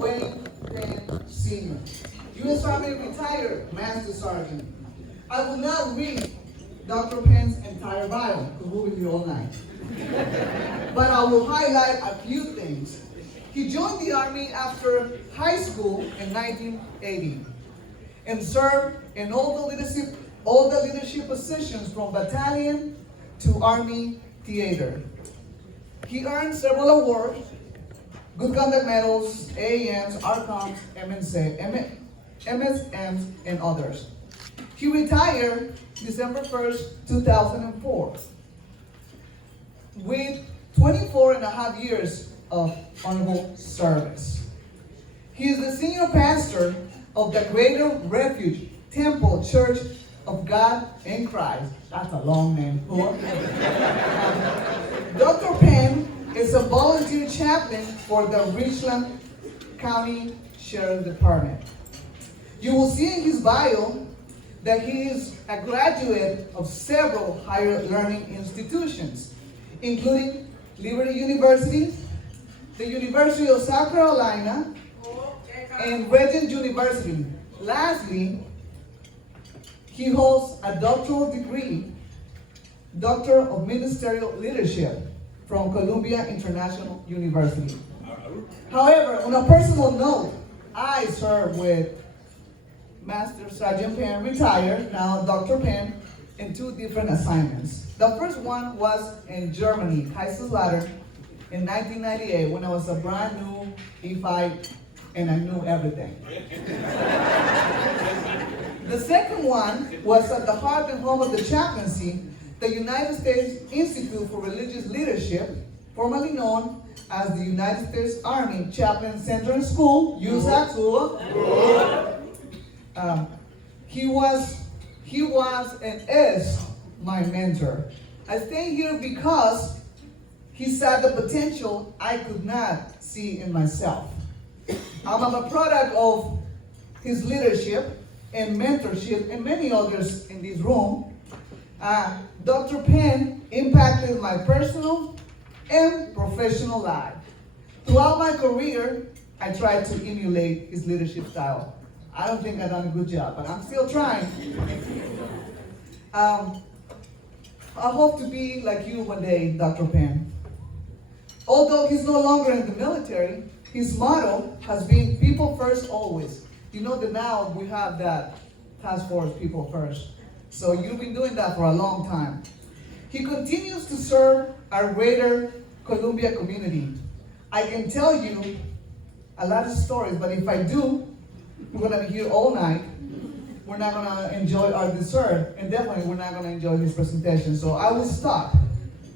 Wayne Penn Sr., U.S. Army retired Master Sergeant. I will not read Dr. Penn's entire bio, because we'll be here all night. But I will highlight a few things. He joined the Army after high school in 1980 and served in all the leadership positions from battalion to Army theater. He earned several awards, Good Conduct Medals, AAMs, RCOMs, MSMs, and others. He retired December 1st, 2004, with 24 and a half years of honorable service. He is the senior pastor of the Greater Refuge Temple Church of God in Christ. That's a long name. Dr. Penn is a volunteer chaplain for the Richland County Sheriff Department. You will see in his bio that he is a graduate of several higher learning institutions, including Liberty University, the University of South Carolina, and Regent University. Lastly, he holds a doctoral degree, Doctor of Ministerial Leadership, from Columbia International University. However, on a personal note, I served with Master Sergeant Penn, retired, now Dr. Penn, in two different assignments. The first one was in Germany, Kaiserslautern, in 1998, when I was a brand new E5 and I knew everything. The second one was at the heart and home of the chaplaincy, the United States Institute for Religious Leadership, formerly known as the United States Army Chaplain Center and School, USA-IRL. He was and is my mentor. I stay here because he saw the potential I could not see in myself. I'm a product of his leadership and mentorship and many others in this room. Dr. Penn impacted my personal and professional life. Throughout my career, I tried to emulate his leadership style. I don't think I've done a good job, but I'm still trying. I hope to be like you one day, Dr. Penn. Although he's no longer in the military, his motto has been people first always. You know that now we have that task force, people first. So you've been doing that for a long time. He continues to serve our greater Columbia community. I can tell you a lot of stories, but if I do, we're gonna be here all night. We're not gonna enjoy our dessert, and definitely we're not gonna enjoy his presentation. So I will stop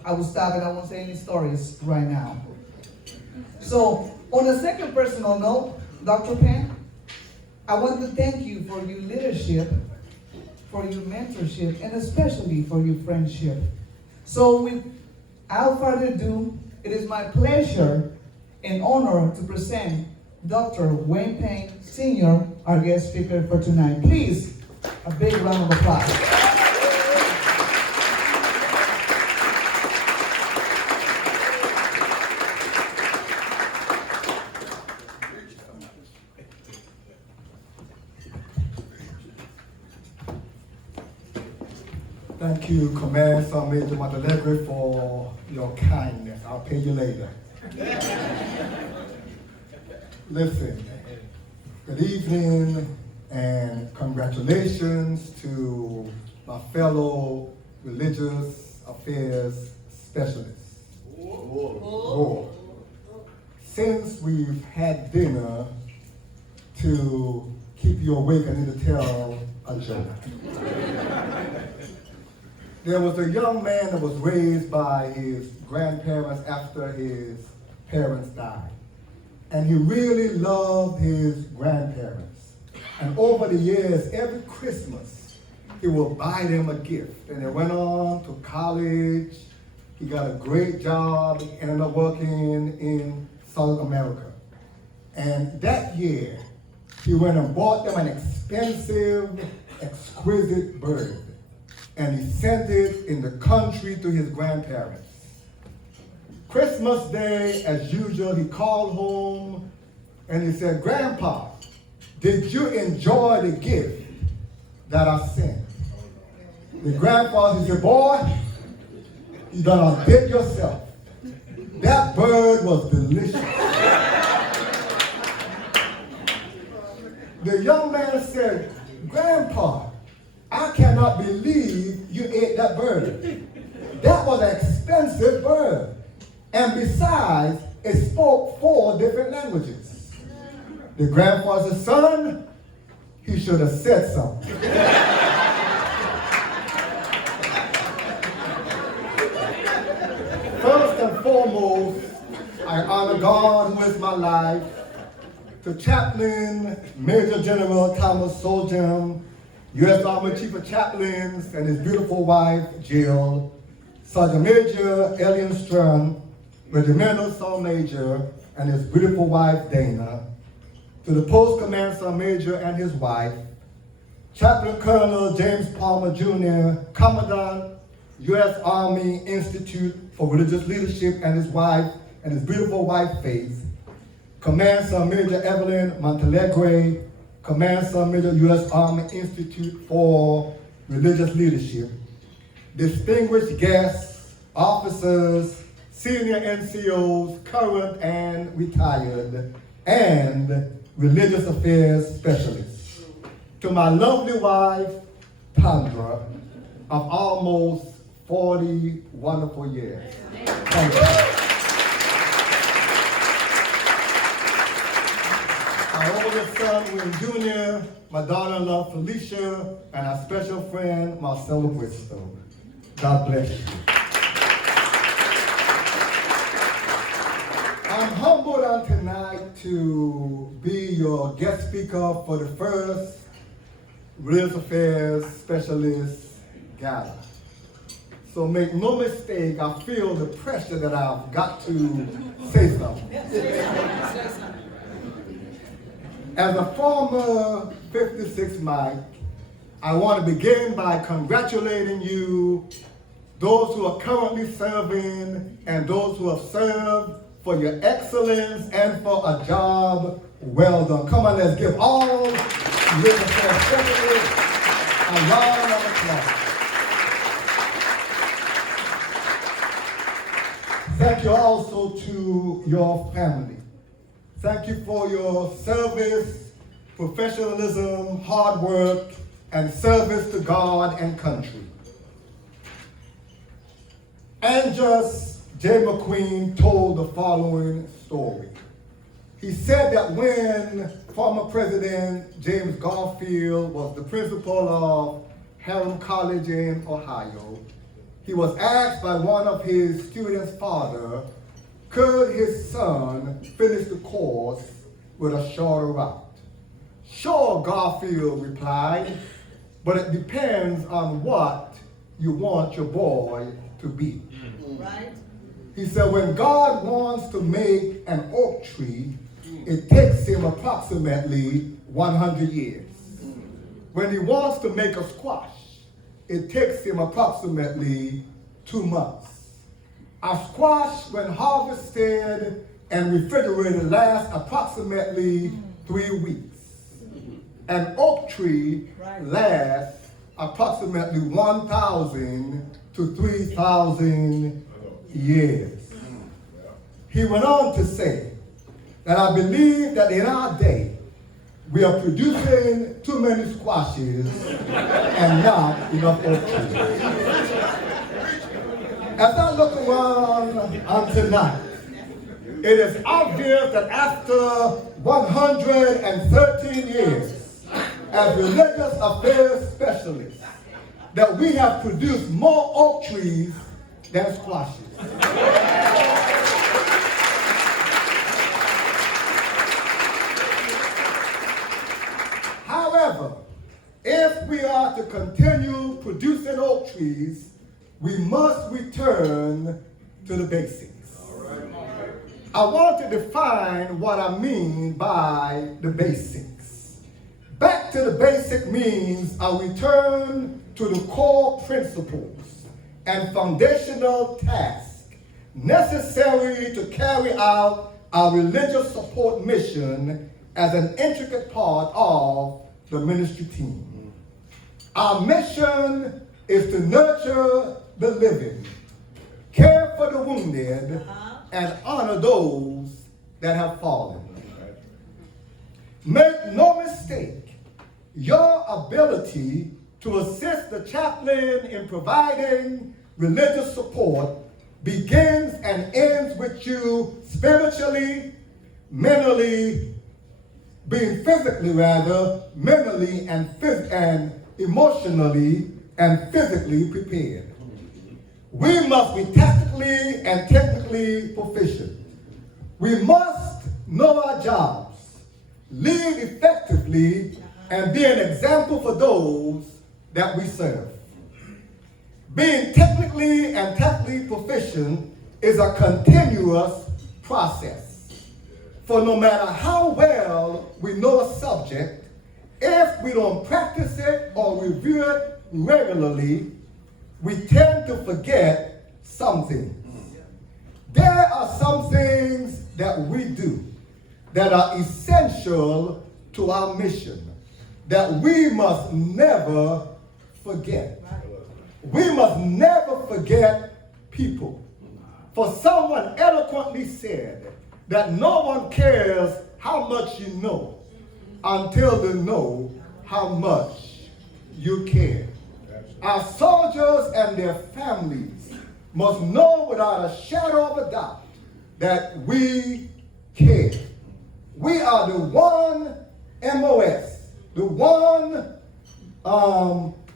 and I won't say any stories right now. So on a second personal note, Dr. Penn, I want to thank you for your leadership, for your mentorship, and especially for your friendship. So without further ado, it is my pleasure and honor to present Dr. Wayne Penn Sr., our guest speaker for tonight. Please, a big round of applause. Thank you, Command Sergeant Major Montealegre, for your kindness. I'll pay you later. Listen, good evening and congratulations to my fellow religious affairs specialists. Whoa. Since we've had dinner to keep you awake, I need to tell a joke. There was a young man that was raised by his grandparents after his parents died. And he really loved his grandparents. And over the years, every Christmas, he would buy them a gift. And they went on to college. He got a great job. He ended up working in South America. And that year, he went and bought them an expensive, exquisite bird. And he sent it in the country to his grandparents. Christmas Day, as usual, he called home And he said, Grandpa, did you enjoy the gift that I sent? The grandfather said, boy, you done outdid yourself. That bird was delicious. The young man said, Grandpa, I cannot believe you ate that bird. That was an expensive bird. And besides, it spoke 4 different languages. The grandfather said, son, he should have said something. First and foremost, I honor God who is my life, to Chaplain Major General Thomas Soljam, U.S. Army Chief of Chaplains, and his beautiful wife, Jill, Sergeant Major Evelin Stern, Regimental Sergeant Major, and his beautiful wife, Dana, to the Post Command Sergeant Major and his wife, Chaplain Colonel James Palmer Jr., Commandant, U.S. Army Institute for Religious Leadership, and his wife, and his beautiful wife, Faith, Command Sergeant Major Evelin Montealegre, Command Sergeant Major U.S. Army Institute for Religious Leadership, distinguished guests, officers, senior NCOs, current and retired, and religious affairs specialists. To my lovely wife, Tandra, of almost 40 wonderful years. Thank you. My oldest son, William Jr., my daughter-in-law, Felicia, and our special friend, Marcelo Bristow. God bless you. I'm humbled on tonight to be your guest speaker for the first Religious Affairs Specialist Gala. So make no mistake, I feel the pressure that I've got to say something. As a former 56 Mike, I want to begin by congratulating you, those who are currently serving and those who have served, for your excellence and for a job well done. Come on, let's give all religious affairs specialists a round of applause. Thank you also to your family. Thank you for your service, professionalism, hard work, and service to God and country. Andrews J. McQueen told the following story. He said that when former President James Garfield was the principal of Harum College in Ohio, he was asked by one of his students' father, could his son finish the course with a shorter route? Sure, Garfield replied, but it depends on what you want your boy to be. Right? He said, when God wants to make an oak tree, it takes him approximately 100 years. When he wants to make a squash, it takes him approximately 2 months. A squash, when harvested and refrigerated, lasts approximately 3 weeks. An oak tree lasts approximately 1,000 to 3,000 years. He went on to say that I believe that in our day, we are producing too many squashes and not enough oak trees. As I look around on tonight, it is obvious that after 113 years as religious affairs specialists, that we have produced more oak trees than squashes. However, if we are to continue producing oak trees, we must return to the basics. I want to define what I mean by the basics. Back to the basic means a return to the core principles and foundational tasks necessary to carry out our religious support mission as an intricate part of the ministry team. Our mission is to nurture the living, care for the wounded, and honor those that have fallen. Make no mistake, your ability to assist the chaplain in providing religious support begins and ends with you spiritually, mentally, mentally and emotionally and physically prepared. We must be tactically and technically proficient. We must know our jobs, lead effectively, and be an example for those that we serve. Being technically and tactically proficient is a continuous process. For no matter how well we know a subject, if we don't practice it or review it regularly, we tend to forget some things. There are some things that we do that are essential to our mission that we must never forget. We must never forget people. For someone eloquently said that no one cares how much you know until they know how much you care. Our soldiers and their families must know without a shadow of a doubt that we care. We are the one MOS, the one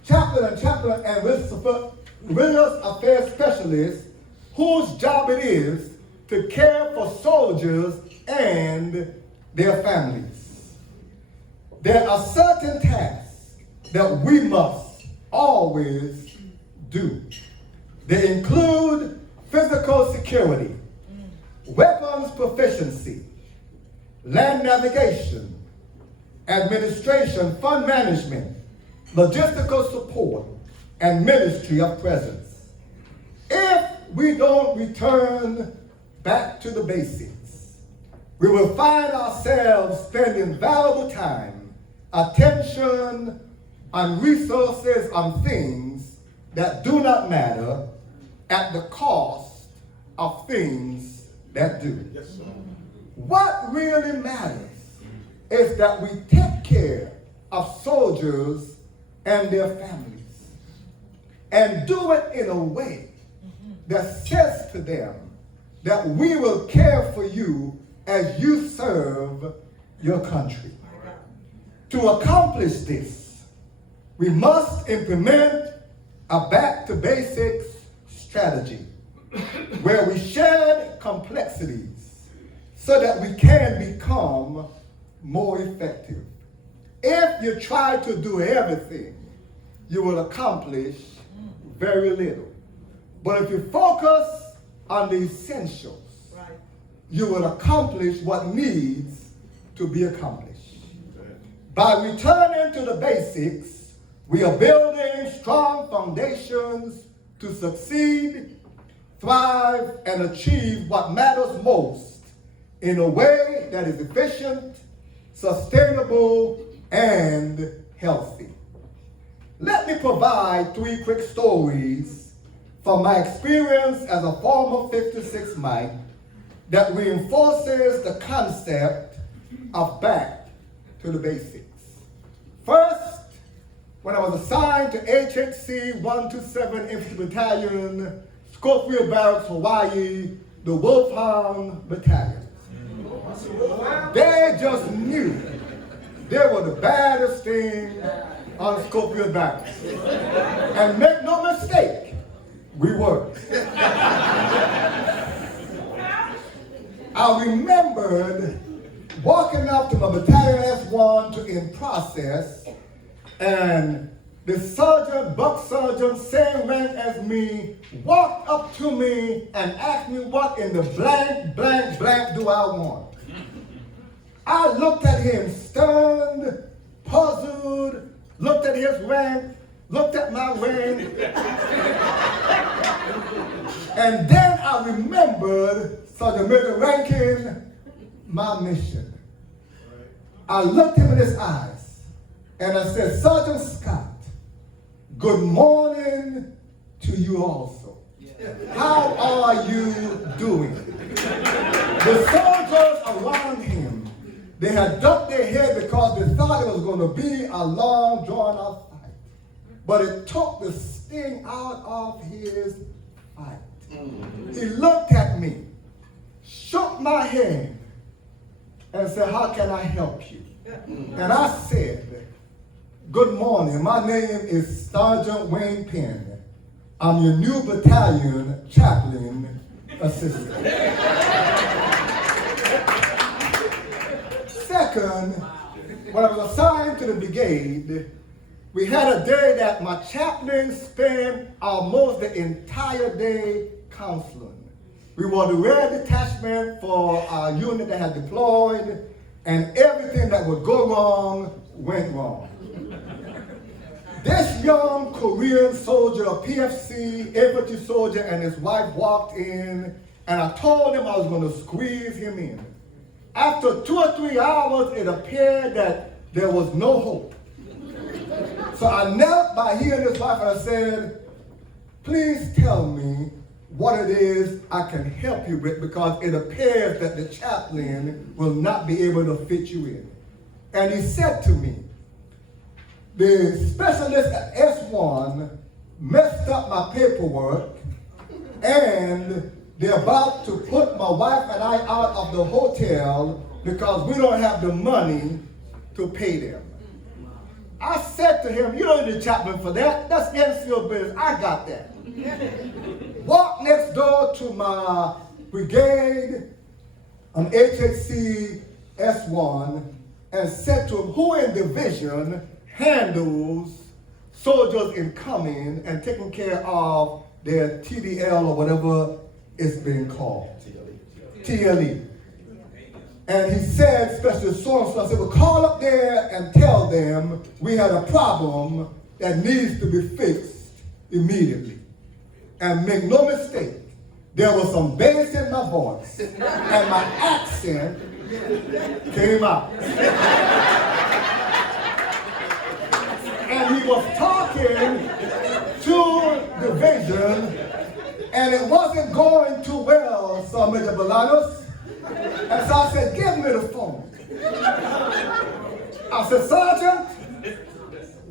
chaplain and religious affairs specialist whose job it is to care for soldiers and their families. There are certain tasks that we must always do. They include physical security, weapons proficiency, land navigation, administration, fund management, logistical support, and ministry of presence. If we don't return back to the basics, we will find ourselves spending valuable time, attention, and resources on things that do not matter at the cost of things that do. Yes, sir. What really matters is that we take care of soldiers and their families and do it in a way that says to them that we will care for you as you serve your country. To accomplish this, we must implement a back to basics strategy where we shed complexities so that we can become more effective. If you try to do everything, you will accomplish very little. But if you focus on the essentials, you will accomplish what needs to be accomplished. By returning to the basics, we are building strong foundations to succeed, thrive, and achieve what matters most in a way that is efficient, sustainable, and healthy. Let me provide 3 quick stories from my experience as a former 56 Mike that reinforces the concept of back to the basics. First, when I was assigned to HHC 127 Infantry Battalion, Schofield Barracks, Hawaii, the Wolfhound Battalion. They just knew they were the baddest thing on Schofield Barracks. And make no mistake, we were. I remembered walking up to my battalion S1 to in process, and the sergeant, buck sergeant, same rank as me, walked up to me and asked me what in the blank, blank, blank do I want. I looked at him stunned, puzzled, looked at his rank, looked at my rank, and then I remembered Sergeant Major Rankin my mission. I looked him in his eyes and I said, Sergeant Scott, good morning to you also. How are you doing? The soldiers around him, they had ducked their head because they thought it was going to be a long, drawn-out fight. But it took the sting out of his fight. He looked at me, shook my hand, and said, how can I help you? And I said, good morning. My name is Sergeant Wayne Penn. I'm your new battalion chaplain assistant. Second, when I was assigned to the brigade, we had a day that my chaplain spent almost the entire day counseling. We were the rare detachment for our unit that had deployed, and everything that would go wrong went wrong. This young Korean soldier, a PFC infantry soldier, and his wife walked in, and I told him I was going to squeeze him in. After 2 or 3 hours, it appeared that there was no hope. So I knelt by he and his wife and I said, please tell me what it is I can help you with, because it appears that the chaplain will not be able to fit you in. And he said to me, the specialist at S1 messed up my paperwork, and they're about to put my wife and I out of the hotel because we don't have the money to pay them. I said to him, you don't need a chaplain for that. That's NCO business. I got that. Walked next door to my brigade on HHC S1 and said to him, who in division handles soldiers incoming and taking care of their TDL or whatever it's being called? TLE. And he said, especially so-and-so, I said, well, call up there and tell them we had a problem that needs to be fixed immediately. And make no mistake, there was some bass in my voice, and my accent came out. And he was talking to division, and it wasn't going too well, so Major Bolanos. And so I said, give me the phone. I said, Sergeant,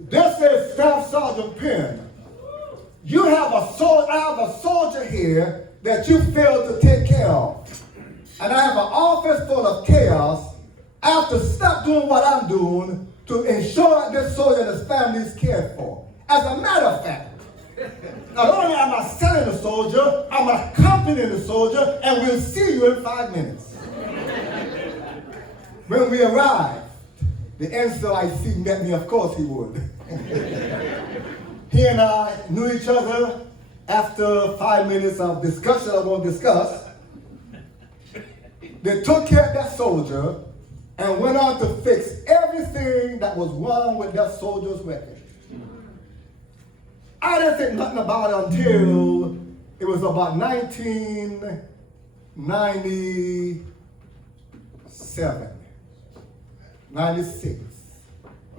this is Staff Sergeant Penn. You have I have a soldier here that you failed to take care of. And I have an office full of chaos. I have to stop doing what I'm doing to ensure that this soldier and his family is cared for. As a matter of fact, not only am I selling the soldier, I'm accompanying the soldier, and we'll see you in 5 minutes. When we arrived, the NCOIC met me, of course he would. He and I knew each other. After 5 minutes of discussion I won't discuss, they took care of that soldier and went on to fix everything that was wrong with that soldier's record. I didn't think nothing about it until it was about 1997, 96.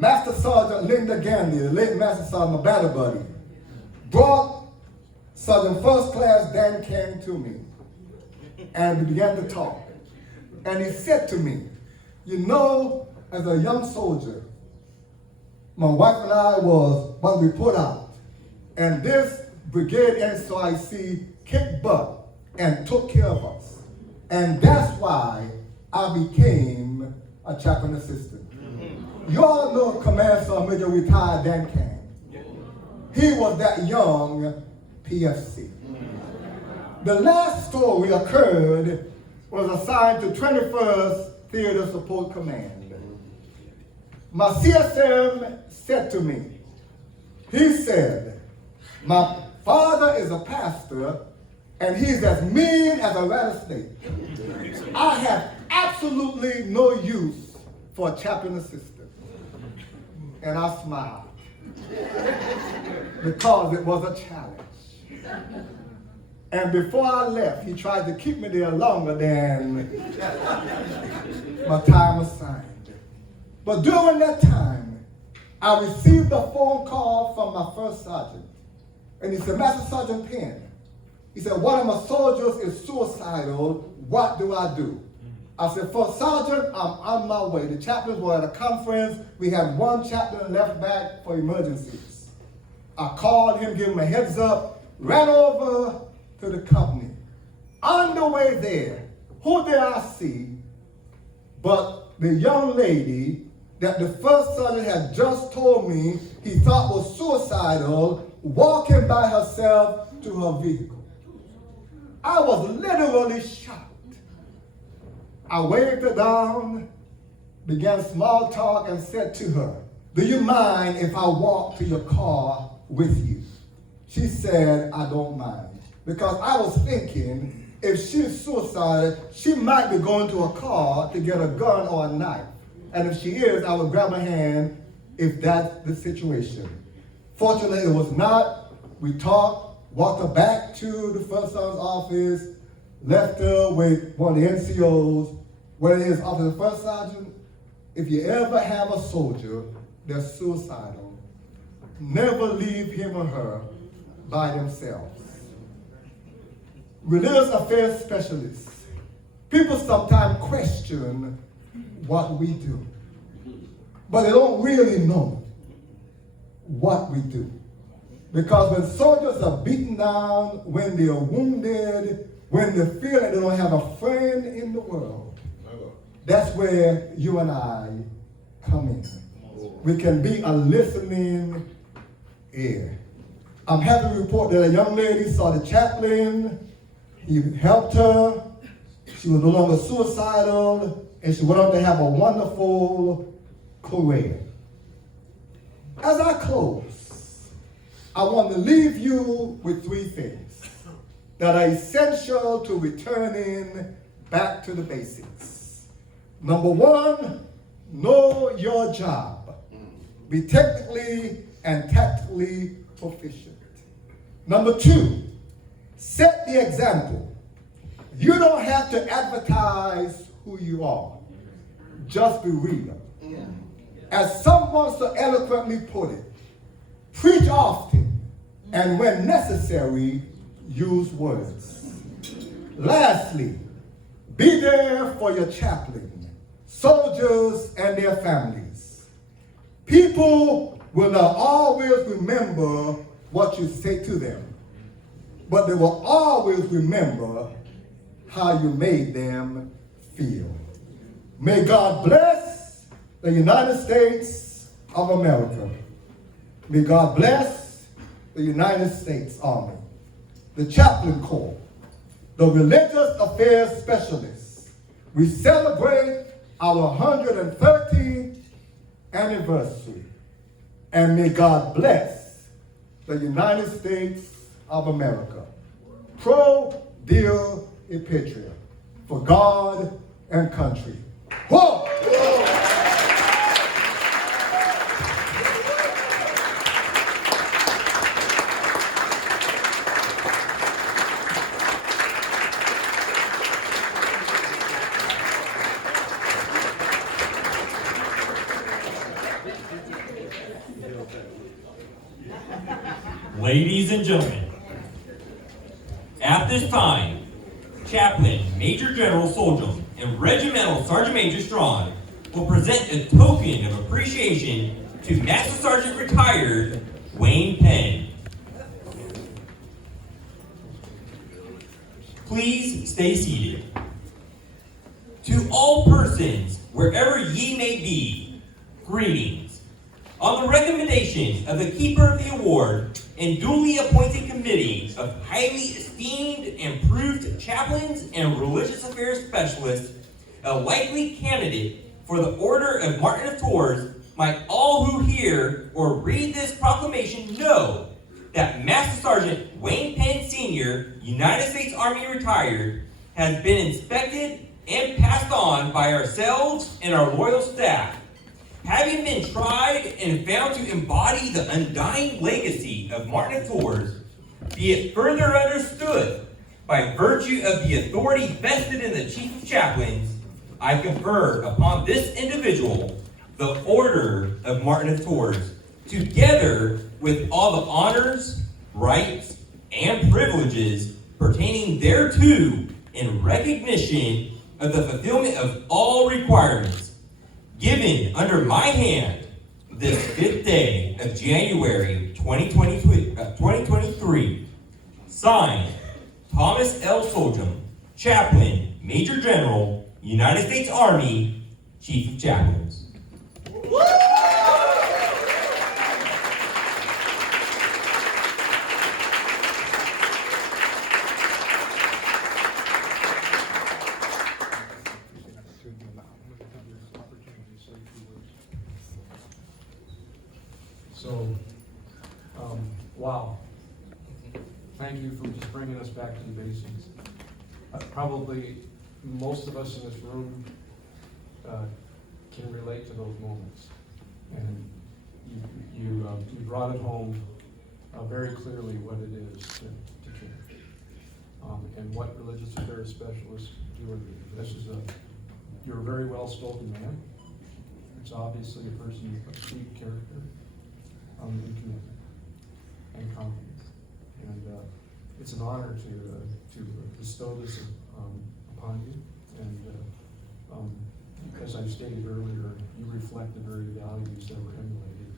Master Sergeant Linda Gandy, the late Master Sergeant, my battle buddy, brought Sergeant First Class Dan King to me, and we began to talk. And he said to me, you know, as a young soldier, my wife and I was what we put out. And this brigade NCOIC kicked butt and took care of us. And that's why I became a chaplain assistant. You all know Command Sergeant Major retired Dan King. He was that young PFC. The last story occurred was assigned to 21st Theater Support Command. My CSM said to me, he said, my father is a pastor and he's as mean as a rattlesnake. I have absolutely no use for a chaplain assistant. And I smiled because it was a challenge. And before I left, he tried to keep me there longer than my time assigned. But during that time, I received a phone call from my first sergeant. And he said, Master Sergeant Penn, he said, one of my soldiers is suicidal. What do I do? I said, First Sergeant, I'm on my way. The chaplains were at a conference. We had one chaplain left back for emergencies. I called him, gave him a heads up, ran over to the company. On the way there, who did I see but the young lady that the first sergeant had just told me he thought was suicidal, walking by herself to her vehicle. I was literally shocked. I waved her down, began small talk, and said to her, do you mind if I walk to your car with you? She said, I don't mind. Because I was thinking, if she's suicidal, she might be going to a car to get a gun or a knife. And if she is, I would grab her hand if that's the situation. Fortunately, it was not. We talked, walked her back to the first sergeant's office, left her with one of the NCOs, went in his office. The first sergeant, if you ever have a soldier that's suicidal, never leave him or her by themselves. Religious affairs specialists, people sometimes question what we do, but they don't really know what we do. Because when soldiers are beaten down, when they are wounded, when they feel that they don't have a friend in the world, that's where you and I come in. We can be a listening ear. I'm happy to report that a young lady saw the chaplain. He helped her. She was no longer suicidal, and she went on to have a wonderful career. As I close, I want to leave you with three things that are essential to returning back to the basics. Number one, know your job. Be technically and tactically proficient. Number two, set the example. You don't have to advertise who you are. Just be real. As someone so eloquently put it, preach often, and when necessary, use words. Lastly, be there for your chaplain, soldiers, and their families. People will not always remember what you say to them, but they will always remember how you made them feel. May God bless the United States of America. May God bless the United States Army, the Chaplain Corps, the Religious Affairs Specialists. We celebrate our 113th anniversary. And may God bless the United States of America. Pro Dio e Patria, for God and country. Whoa! Ladies and gentlemen, at this time, Chaplain Major General Soldier and Regimental Sergeant Major Strong will present a token of appreciation to Master Sergeant Retired Wayne Penn. Please stay seated. To all persons, wherever ye may be, greetings. On the recommendations of the Keeper of the Award and duly appointed committee of highly esteemed and proved chaplains and religious affairs specialists, a likely candidate for the Order of Martin of Tours, might all who hear or read this proclamation know that Master Sergeant Wayne Penn Sr., United States Army Retired, has been inspected and passed on by ourselves and our loyal staff. Having been tried and found to embody the undying legacy of Martin of Tours, be it further understood, by virtue of the authority vested in the Chief of Chaplains, I confer upon this individual the Order of Martin of Tours, together with all the honors, rights, and privileges pertaining thereto in recognition of the fulfillment of all requirements given under my hand this 5th day of January 2023. Signed, Thomas L. Soljum, Chaplain, Major General, United States Army, Chief of Chaplains. So, wow. Thank you for just bringing us back to the basics. Probably most of us in this room can relate to those moments. And you brought it home very clearly what it is to care. And what religious affairs specialists do. You're a very well-spoken man. It's obviously a person of sweet character, and commitment, and confidence. And it's an honor to bestow this upon you. And as I stated earlier, you reflect the very values that were emulated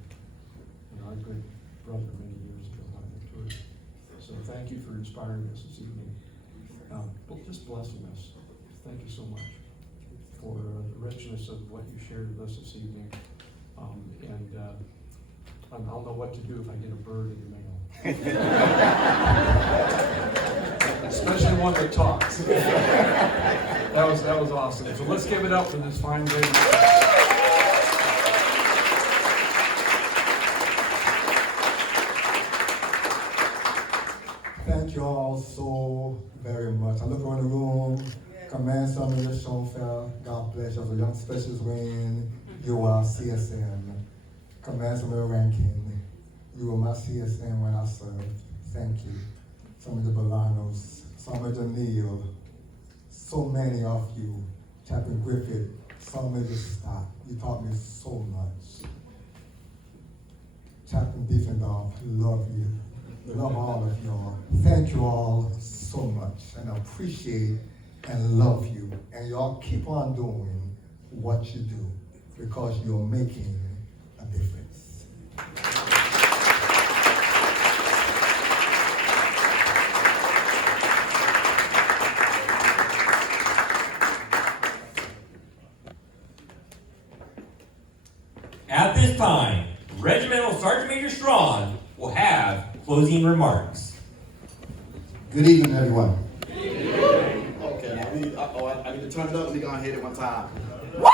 in our good brother many years ago, Martin Tour. So thank you for inspiring us this evening. Just blessing us. Thank you so much for the richness of what you shared with us this evening. I'll know what to do if I get a bird in the mail. Especially one that talks. That was awesome. So let's give it up for this fine lady. Thank you all so very much. I look around the room. Command Sergeant Schoenfeld, God bless you. As a young specialist when you are CSM. Command Sergeant Rankin, you were my CSM when I served. Thank you. Sergeant Bolanos, Sergeant Neal, so many of you. Chaplain Griffith, Sergeant Stott, you taught me so much. Chaplain Diefendorf, love you. Love all of y'all. Thank you all so much, and I appreciate and love you. And y'all keep on doing what you do because you're making a difference. At this time, Regimental Sergeant Major Strawn will have closing remarks. Good evening, everyone. Okay, now I need to turn it up. Let me go and hit it one time. Woo!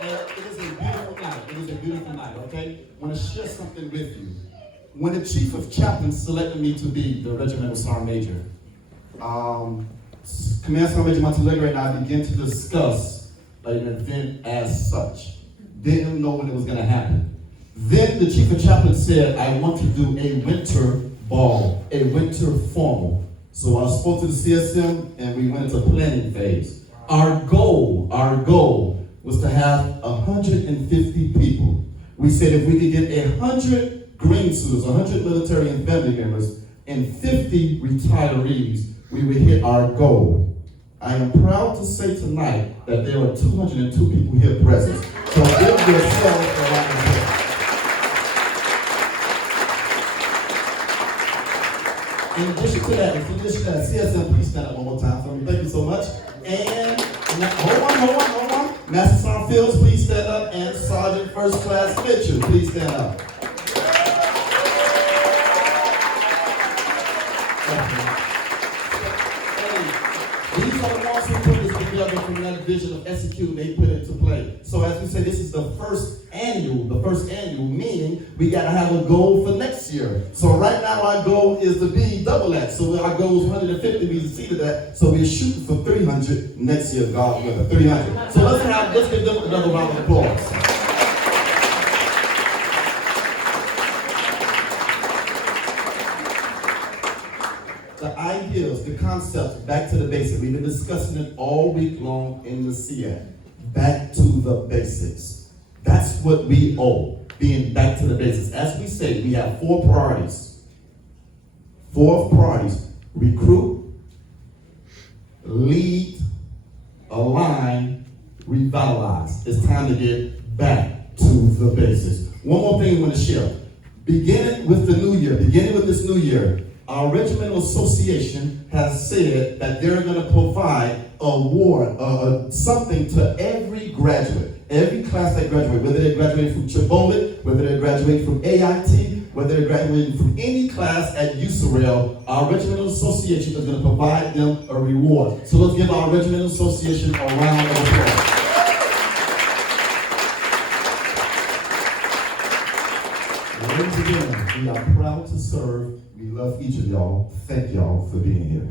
And it is a beautiful night. It is a beautiful night, okay? I want to share something with you. When the Chief of Chaplains selected me to be the Regimental Sergeant Major, Command Sergeant Major Montealegre and I began to discuss an event as such. Didn't know when it was going to happen. Then the Chief of Chaplains said, I want to do a winter ball, a winter formal. So I spoke to the CSM and we went into planning phase. Our goal was to have 150 people. We said if we could get 100 green suits, 100 military and family members, and 50 retirees, we would hit our goal. I am proud to say tonight that there are 202 people here present. So give yourselves a round of applause. In addition to that, CSM, please stand up one more time for me. Thank you so much. And hold on. Master Sergeant Fields, please stand up. And Sergeant First Class Mitchell, please stand up. These are the ones who put this together from that vision of executing, they put it to play. So as we say, this is the first annual, meaning we got to have a goal for next year. So right now our goal is to be double that. So our goal is 150, we exceeded that. So we're shooting for 300 next year, God willing, 300. So let's give them another round of applause. The idea ideas, the concepts, back to the basics. We've been discussing it all week long in the CA. Back to the basics. That's what we owe, being back to the basics. As we say, we have 4 priorities. 4 priorities: recruit, lead, align, revitalize. It's time to get back to the basics. One more thing I want to share. Beginning with the new year, beginning with this new year, our regimental association has said that they're going to provide award, something to every graduate, every class that graduates, whether they graduate from Chipotle, whether they graduate from AIT, whether they're graduating from any class at USA-IRL, our regimental association is going to provide them a reward. So let's give our regimental association a round of applause. Ladies and gentlemen, we are proud to serve. We love each of y'all. Thank y'all for being here.